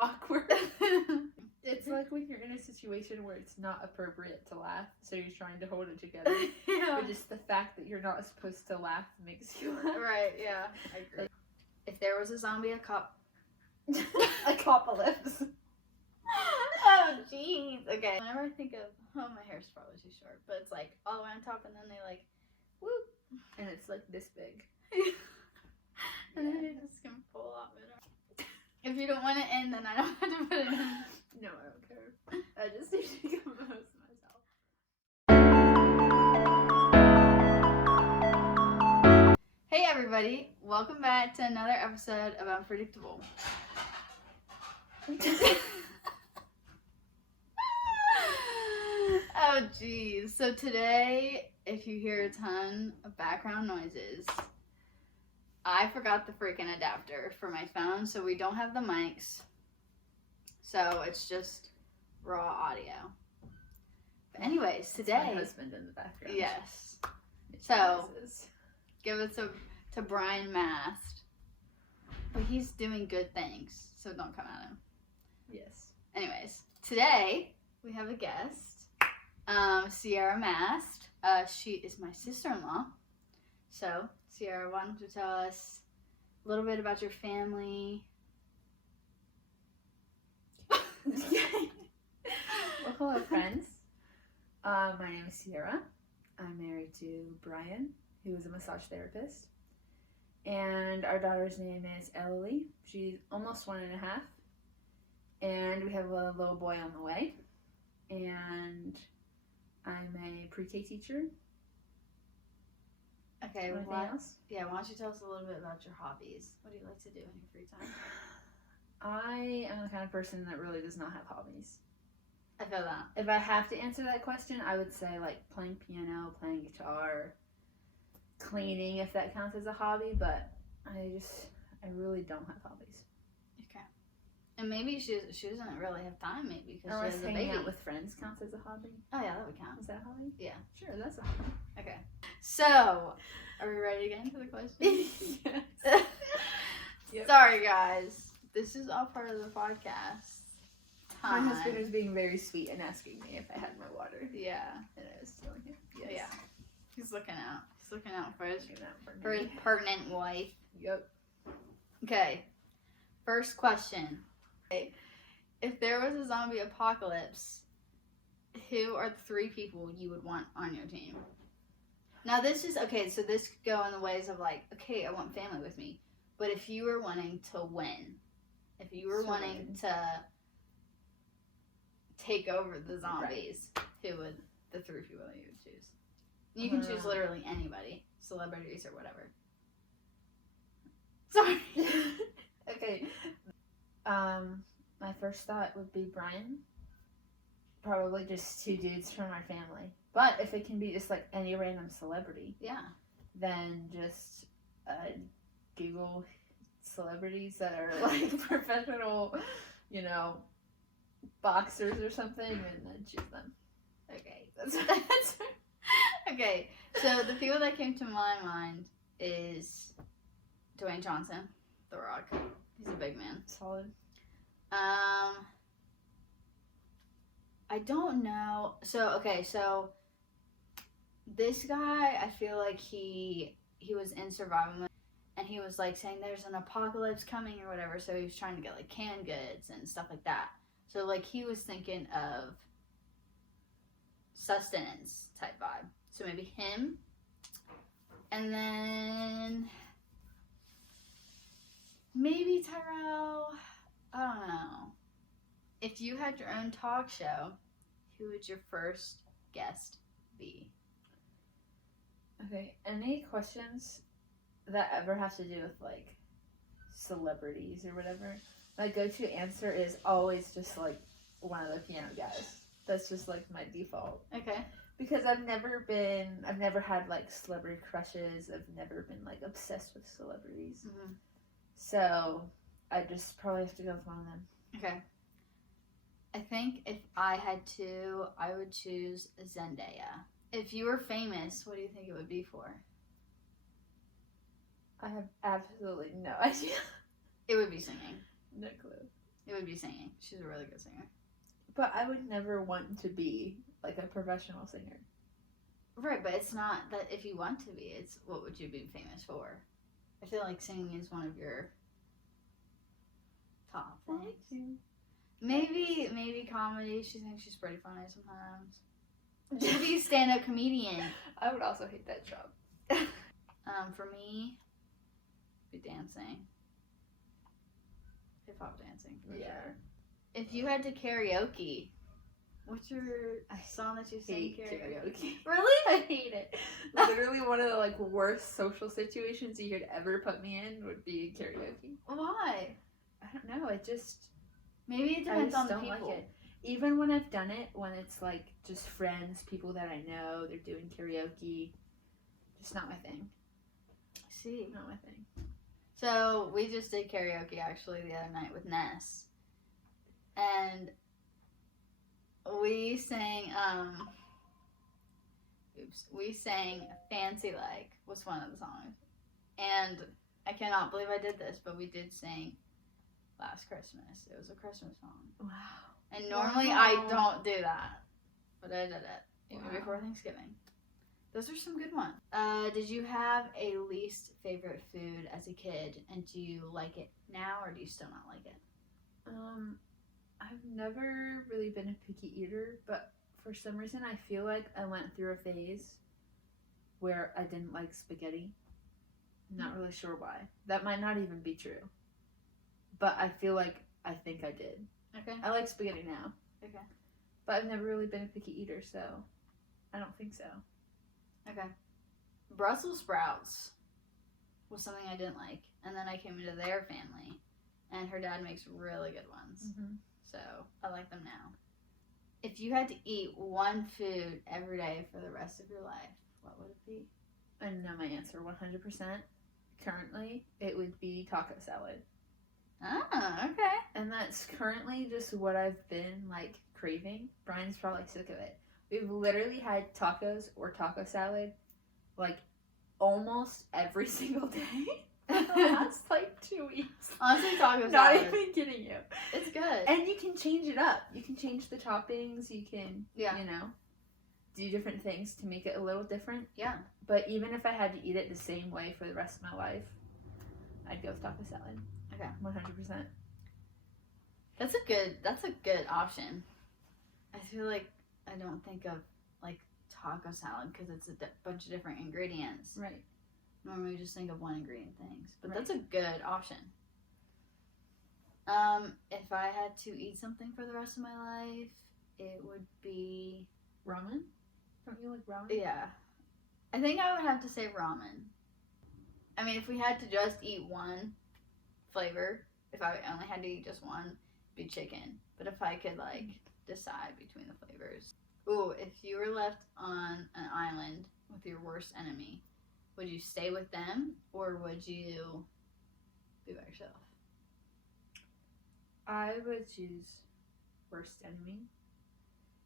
awkward. It's like when you're in a situation where it's not appropriate to laugh, so you're trying to hold it together. Yeah. But just the fact that you're not supposed to laugh makes you laugh. Right, yeah. I agree. If there was a zombie Apocalypse. Oh, jeez. Okay. Whenever I think of, oh, my hair's probably too short, but it's like all the way on top and then they like, whoop. And it's like this big. And then you just can pull off it. If you don't want it in, then I don't have to put it in. No, I don't care. I just need to compose myself. Hey everybody, welcome back to another episode of Unpredictable. Oh geez. So today, if you hear a ton of background noises, I forgot the freaking adapter for my phone, so we don't have the mics. So it's just raw audio. But anyways, today, my husband in the background. yes. So give it to Brian Mast. But he's doing good things, so don't come at him. Yes. Anyways, today we have a guest, Sierra Mast. She is my sister-in-law. So, Sierra, why don't you tell us a little bit about your family? Well, hello, friends. My name is Sierra. I'm married to Brian, who is a massage therapist. And our daughter's name is Ellie. She's almost 1.5. And we have a little boy on the way. And I'm a pre-K teacher. Okay, Anything else? Yeah, why don't you tell us a little bit about your hobbies? What do you like to do in your free time? I am the kind of person that really does not have hobbies. I feel that. If I have to answer that question, I would say like playing piano, playing guitar, cleaning, if that counts as a hobby, but I really don't have hobbies. Okay. And maybe she doesn't really have time, maybe, because she has a hanging baby. out with friends counts as a hobby. Oh yeah, that would count. Is that a hobby? Yeah. Sure, that's a hobby. Okay. So, are we ready to get into the question? Yes. Yep. Sorry, guys. This is all part of the podcast. My husband is being very sweet and asking me if I had my water. Yeah. And I was telling him, yes. Yeah. He's looking out. He's looking out for his Me. pregnant wife. Yep. Okay. First question. Okay. If there was a zombie apocalypse, who are the 3 people you would want on your team? Now this is, okay, so this could go in the ways of like, okay, I want family with me. But if you were wanting to win, if you were wanting to take over the zombies, who would the 3 people that you would choose? You can choose literally anybody, celebrities or whatever. Sorry. Okay. My first thought would be Brian. Probably just 2 dudes from our family. But if it can be just like any random celebrity, Yeah. then just Google celebrities that are like professional, boxers or something, and then choose them. Okay. That's okay. So the people that came to my mind is Dwayne Johnson, The Rock. He's a big man. Solid. I don't know. So this guy, I feel like he was in survival mode, and he was like saying there's an apocalypse coming or whatever, so he was trying to get like canned goods and stuff like that. So like he was thinking of sustenance type vibe. So maybe him. And then maybe Tyrell. I don't know. If you had your own talk show, who would your first guest be? Okay, any questions that ever have to do with like celebrities or whatever, my go-to answer is always just like one of the piano guys. That's just like my default. Okay. Because I've never had like celebrity crushes. I've never been like obsessed with celebrities. Mm-hmm. So I just probably have to go with one of them. Okay. I think if I had to, I would choose Zendaya. If you were famous, what do you think it would be for? I have absolutely no idea. It would be singing. No clue. It would be singing. She's a really good singer. But I would never want to be like a professional singer. Right, but it's not that if you want to be, it's what would you be famous for? I feel like singing is one of your top things. Maybe comedy. She thinks she's pretty funny sometimes. Maybe stand-up comedian. I would also hate that job. For me, be dancing. Hip-hop dancing, for sure. If you had to karaoke, what's your song that you sing karaoke? Really? I hate it. Literally one of the like worst social situations you could ever put me in would be karaoke. Why? I don't know. It just Maybe it depends on the don't people. like it. Even when I've done it, when it's like just friends, people that I know, they're doing karaoke, just not my thing. See, Not my thing. so we just did karaoke actually the other night with Ness, and we sang Fancy Like was one of the songs, and I cannot believe I did this, but we did sing Last Christmas. It was a Christmas song. Wow. And normally I don't do that, but I did it even before Thanksgiving. Those are some good ones. Did you have a least favorite food as a kid, and do you like it now, or do you still not like it? I've never really been a picky eater, but for some reason I feel like I went through a phase where I didn't like spaghetti. I'm not really sure why. That might not even be true. But I feel like I think I did. Okay. I like spaghetti now. Okay. But I've never really been a picky eater, so I don't think so. Okay. Brussels sprouts was something I didn't like, and then I came into their family, and her dad makes really good ones. Mm-hmm. So I like them now. If you had to eat one food every day for the rest of your life, what would it be? I know my answer 100%. Currently, it would be taco salad. Ah, okay. And that's currently just what I've been like craving. Brian's probably sick of it. We've literally had tacos or taco salad like almost every single day for the last like 2 weeks. Honestly, taco salad. Not even kidding you. It's good. And you can change it up. You can change the toppings. You can, you know, do different things to make it a little different. Yeah. But even if I had to eat it the same way for the rest of my life, I'd go with taco salad. Okay. 100%. That's a good option. I feel like I don't think of like taco salad because it's a bunch of different ingredients. Right. Normally we just think of one ingredient things, but Right. that's a good option. If I had to eat something for the rest of my life, it would be Ramen? Don't you like ramen? yeah. I think I would have to say ramen. I mean, if we had to just eat one flavor, if I only had to eat just one, it'd be chicken. But if I could like decide between the flavors. Ooh, if you were left on an island with your worst enemy, would you stay with them or would you be by yourself? I would choose worst enemy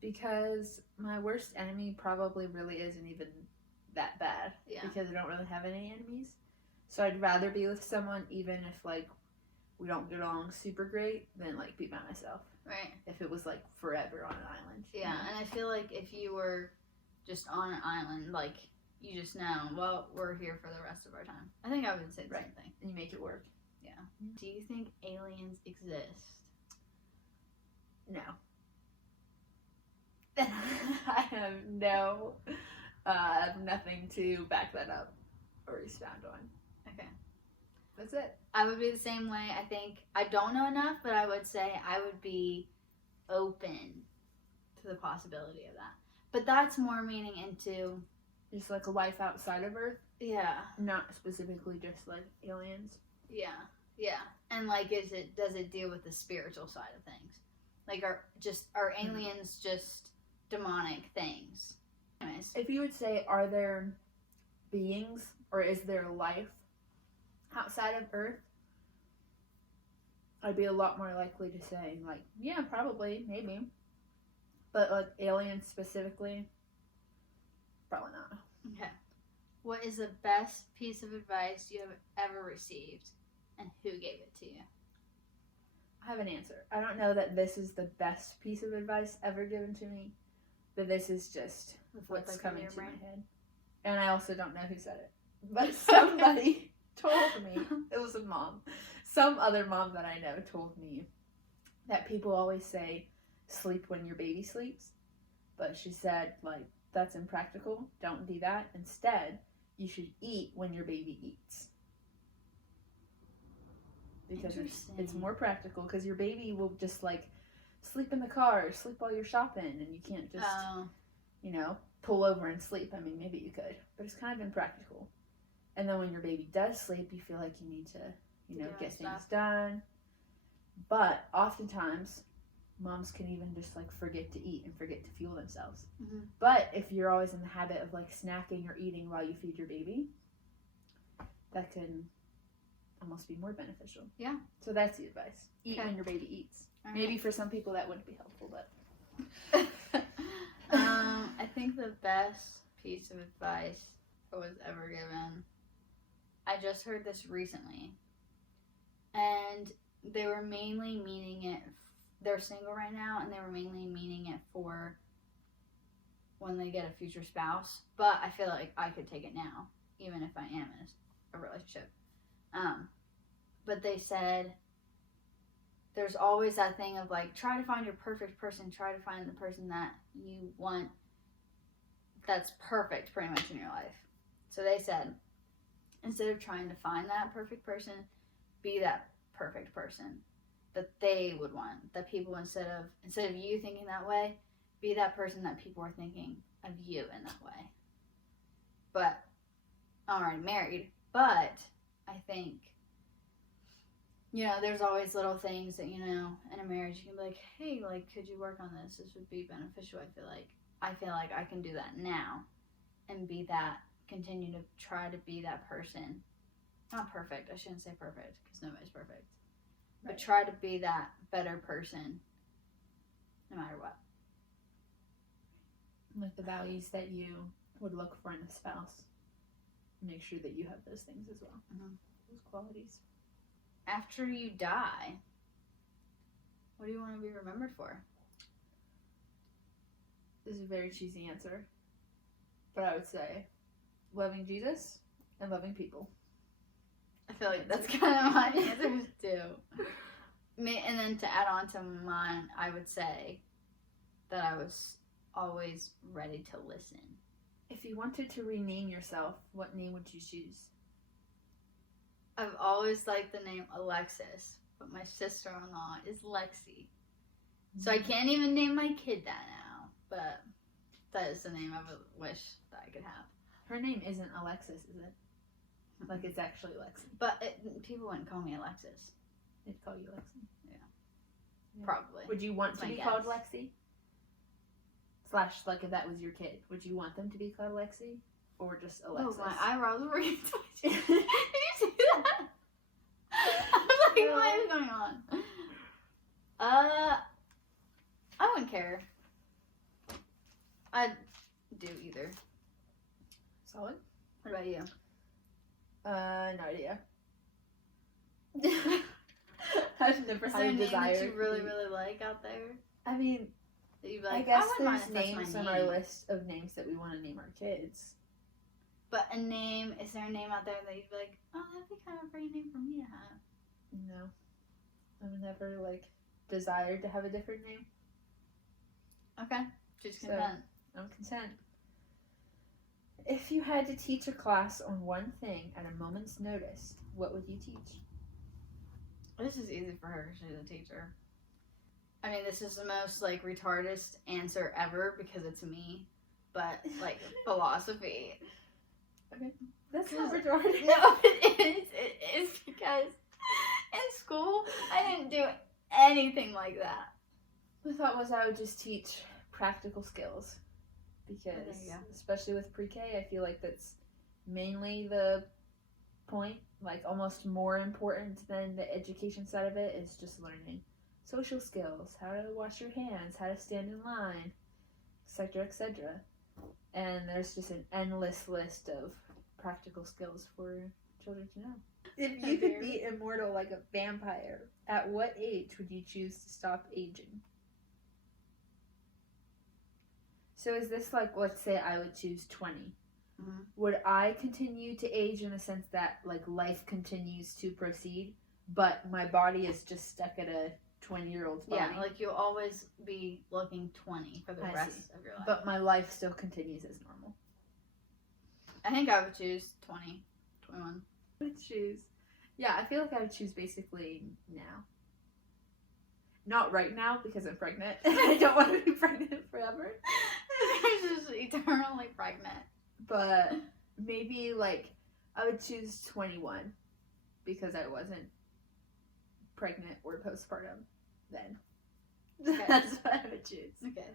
because my worst enemy probably really isn't even that bad. Yeah. Because I don't really have any enemies. So I'd rather be with someone even if like we don't get along super great than like be by myself. Right. If it was like forever on an island. Yeah, and I feel like if you were just on an island, like you just know, well, we're here for the rest of our time. I think I would say the same thing. And you make it work. Yeah. Do you think aliens exist? No. I have nothing to back that up or expound on. Okay. That's it. I would be the same way. I think I don't know enough, but I would say I would be open to the possibility of that. But that's more meaning into Just like a life outside of Earth, yeah, not specifically just like aliens. yeah, yeah. And like, does it deal with the spiritual side of things? Like, are aliens just demonic things? Anyways, If you would say, are there beings or is there life outside of Earth? I'd be a lot more likely to say, like, yeah, probably, maybe. But, like, aliens specifically, probably not. okay. What is the best piece of advice you have ever received, and who gave it to you? I have an answer. I don't know that this is the best piece of advice ever given to me, but this is just what's coming to my head. And I also don't know who said it, but somebody told me, it was a mom, some other mom that I know told me that people always say sleep when your baby sleeps, but she said, like, that's impractical. Don't do that. Instead, you should eat when your baby eats. Because it's more practical, because your baby will just, like, sleep in the car or sleep while you're shopping, and you can't just, pull over and sleep. I mean, maybe you could, but it's kind of impractical. And then when your baby does sleep, you feel like you need to, get things done. But oftentimes, moms can even just, like, forget to eat and forget to fuel themselves. Mm-hmm. But if you're always in the habit of, like, snacking or eating while you feed your baby, that can almost be more beneficial. Yeah. So that's the advice. Eat when your baby eats. Right. Maybe for some people that wouldn't be helpful, but... I think the best piece of advice I was ever given, I just heard this recently, and they were mainly meaning it, they're single right now, and they were mainly meaning it for when they get a future spouse, but I feel like I could take it now, even if I am in a relationship. But they said, there's always that thing of, like, try to find your perfect person, try to find the person that you want that's perfect pretty much in your life. So they said, instead of trying to find that perfect person, be that perfect person that they would want. That people, instead of you thinking that way, be that person that people are thinking of you in that way. But I'm already married, but I think, there's always little things that, in a marriage you can be like, hey, like, could you work on this? This would be beneficial. I feel like I can do that now and continue to try to be that person. Not perfect. I shouldn't say perfect because nobody's perfect. Right. But try to be that better person no matter what. Like the values that you would look for in a spouse. Make sure that you have those things as well. Mm-hmm. Those qualities. After you die, what do you want to be remembered for? This is a very cheesy answer, but I would say loving Jesus and loving people. I feel like that's kind of my answers too. And then to add on to mine, I would say that I was always ready to listen. If you wanted to rename yourself, what name would you choose? I've always liked the name Alexis, but my sister-in-law is Lexi. So I can't even name my kid that now, but that is the name I would wish that I could have. Her name isn't Alexis, is it? Like, it's actually Lexi. But people wouldn't call me Alexis. They'd call you Lexi. Yeah. Probably. Would you want to be called Lexi? / like, if that was your kid, would you want them to be called Lexi? Or just Alexis? Oh, my eyebrows were twitching. Did you see that? I was like, what is going on? I wouldn't care. I'd do either. Solid. What about you? No idea. I've never had a desire. Is there a name that you really, really like out there? I mean, like, I guess there's names on our list of names that we want to name our kids. But is there a name out there that you'd be like, oh, that'd be kind of a great name for me to have? No. I've never, desired to have a different name. Okay. Just content. I'm content. If you had to teach a class on one thing at a moment's notice, what would you teach? This is easy for her. She's a teacher. I mean, this is the most, retardest answer ever because it's me. But, philosophy. Okay. That's not retarded. No, it is because in school, I didn't do anything like that. My thought was I would just teach practical skills. Because, especially with pre-K, I feel like that's mainly the point. Almost more important than the education side of it is just learning social skills, how to wash your hands, how to stand in line, etc., etc. And there's just an endless list of practical skills for children to know. If you could be immortal like a vampire, at what age would you choose to stop aging? So is this like, let's say I would choose 20. Mm-hmm. Would I continue to age in the sense that like life continues to proceed, but my body is just stuck at a 20-year-old's body? Yeah, like you'll always be looking 20 for the rest of your life. But my life still continues as normal. I think I would choose 20, 21. I would choose. Yeah, I feel like I would choose basically now. Not right now because I'm pregnant. I don't want to be pregnant forever. Just eternally pregnant. But maybe like I would choose 21 because I wasn't pregnant or postpartum then. Okay. That's what I would choose. Okay.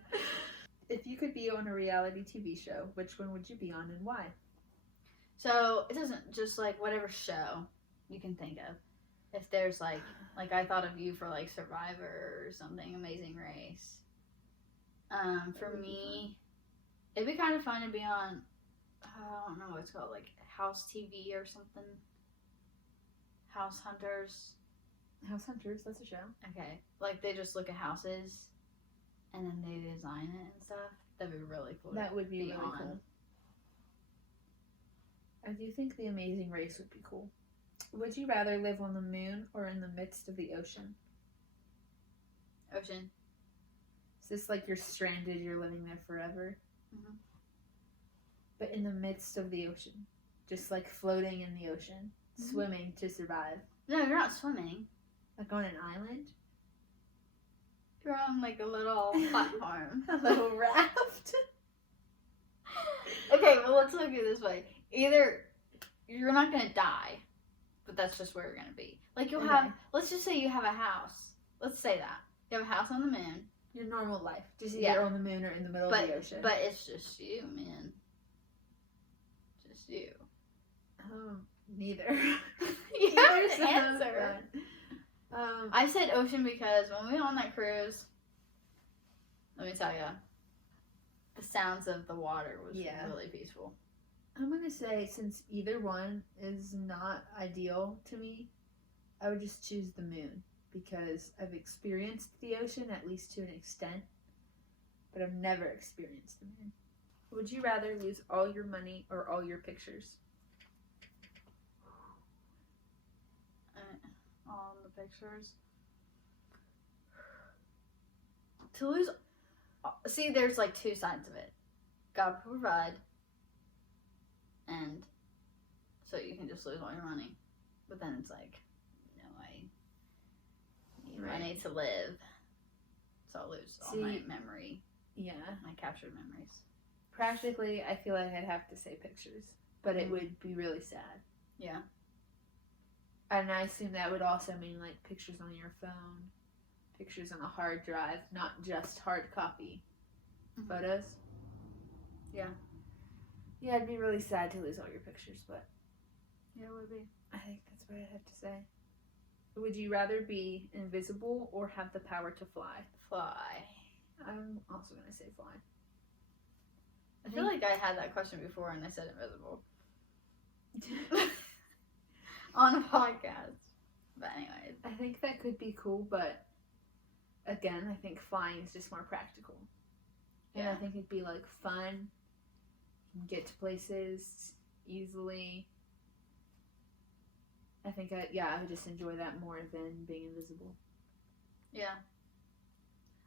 If you could be on a reality TV show, which one would you be on and why? So it doesn't just like whatever show you can think of. If there's like I thought of you for like Survivor or something, Amazing Race. For me, it'd be kind of fun to be on, I don't know what it's called, like House TV or something. House Hunters. House Hunters, that's a show. Okay. Like they just look at houses and then they design it and stuff. That'd be really cool. That would be really on. cool. I do think the Amazing Race would be cool. Would you rather live on the moon or in the midst of the ocean? Ocean. Is this like you're stranded, you're living there forever? Mm-hmm. But in the midst of the ocean. Just like floating in the ocean. Mm-hmm. Swimming to survive. No, you're not swimming. Like on an island? You're on like a little platform. A little raft? Okay, well let's look at it this way. Either you're not gonna die, but that's just where you're gonna be. Like you'll have, let's just say you have a house. Let's say that. You have a house on the moon. Your normal life. Just either on the moon or in the middle of the ocean. But it's just you, man. Just you. Neither. You have to answer. I said ocean because when we went on that cruise, let me tell you, the sounds of the water was really peaceful. I'm going to say, since either one is not ideal to me, I would just choose the moon. Because I've experienced the ocean, at least to an extent, but I've never experienced the moon. Would you rather lose all your money or all your pictures? On the pictures. To lose, see, there's like two sides of it. God will provide, and so you can just lose all your money. But then it's like, no, I need money to live, so I'll lose all my memory. Yeah, my captured memories. Practically, I feel like I'd have to say pictures, but it would be really sad. Yeah. And I assume that would also mean like pictures on your phone, pictures on a hard drive, not just hard copy photos. Yeah. Yeah, it'd be really sad to lose all your pictures, but yeah, it would be. I think that's what I'd have to say. Would you rather be invisible or have the power to fly? Fly. I'm also going to say fly. I feel like I had that question before and I said invisible. On a podcast. But anyways. I think that could be cool, but again, I think flying is just more practical. And I think it'd be like fun. You can get to places easily. I think I would just enjoy that more than being invisible. Yeah.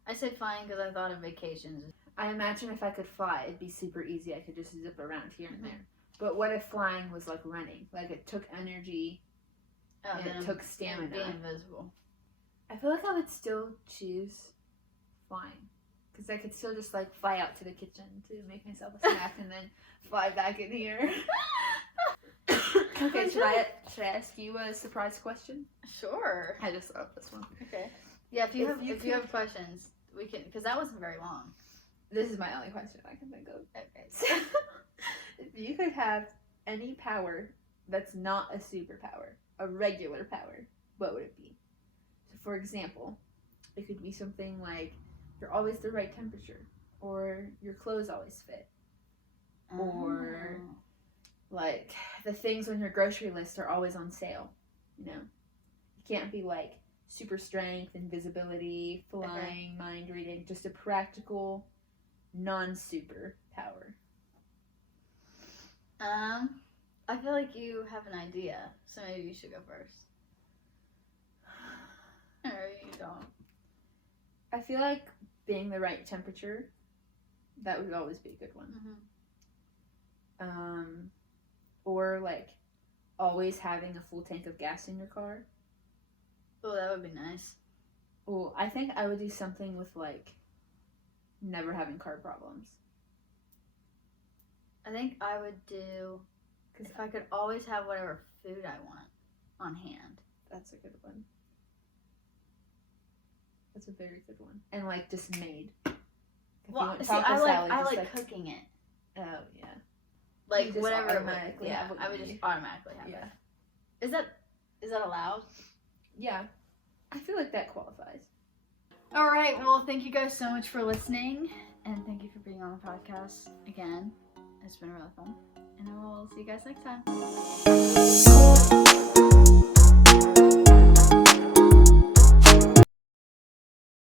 I said flying because I thought of vacations. I imagine if I could fly, it'd be super easy. I could just zip around here and there. But what if flying was like running? Like it took energy and it took stamina. And being invisible. I feel like I would still choose flying. Because I could still just like fly out to the kitchen to make myself a snack and then fly back in here. Okay, should I ask you a surprise question? Sure. I just thought of this one. Okay. Yeah, if you have questions, we can, because that wasn't very long. This is my only question I can think of. Okay. So, if you could have any power that's not a superpower, a regular power, what would it be? So, for example, it could be something like you're always the right temperature, or your clothes always fit, or like the things on your grocery list are always on sale. You know, you can't be like super strength, invisibility, flying, mind reading. Just a practical, non-super power. I feel like you have an idea, so maybe you should go first. Or you don't. I feel like being the right temperature, that would always be a good one. Or like always having a full tank of gas in your car. Oh, that would be nice. Well, I think I would do something with like never having car problems. I think I would do if I could always have whatever food I want on hand. That's a good one. That's a very good one. And like just made. Well, see, I like cooking it. Oh yeah. Like just whatever. Automatically Yeah, have what I would you just need. automatically have Yeah. it. Is that allowed? Yeah. I feel like that qualifies. All right. Well, thank you guys so much for listening, and thank you for being on the podcast again. It's been really fun, and I will see you guys next time.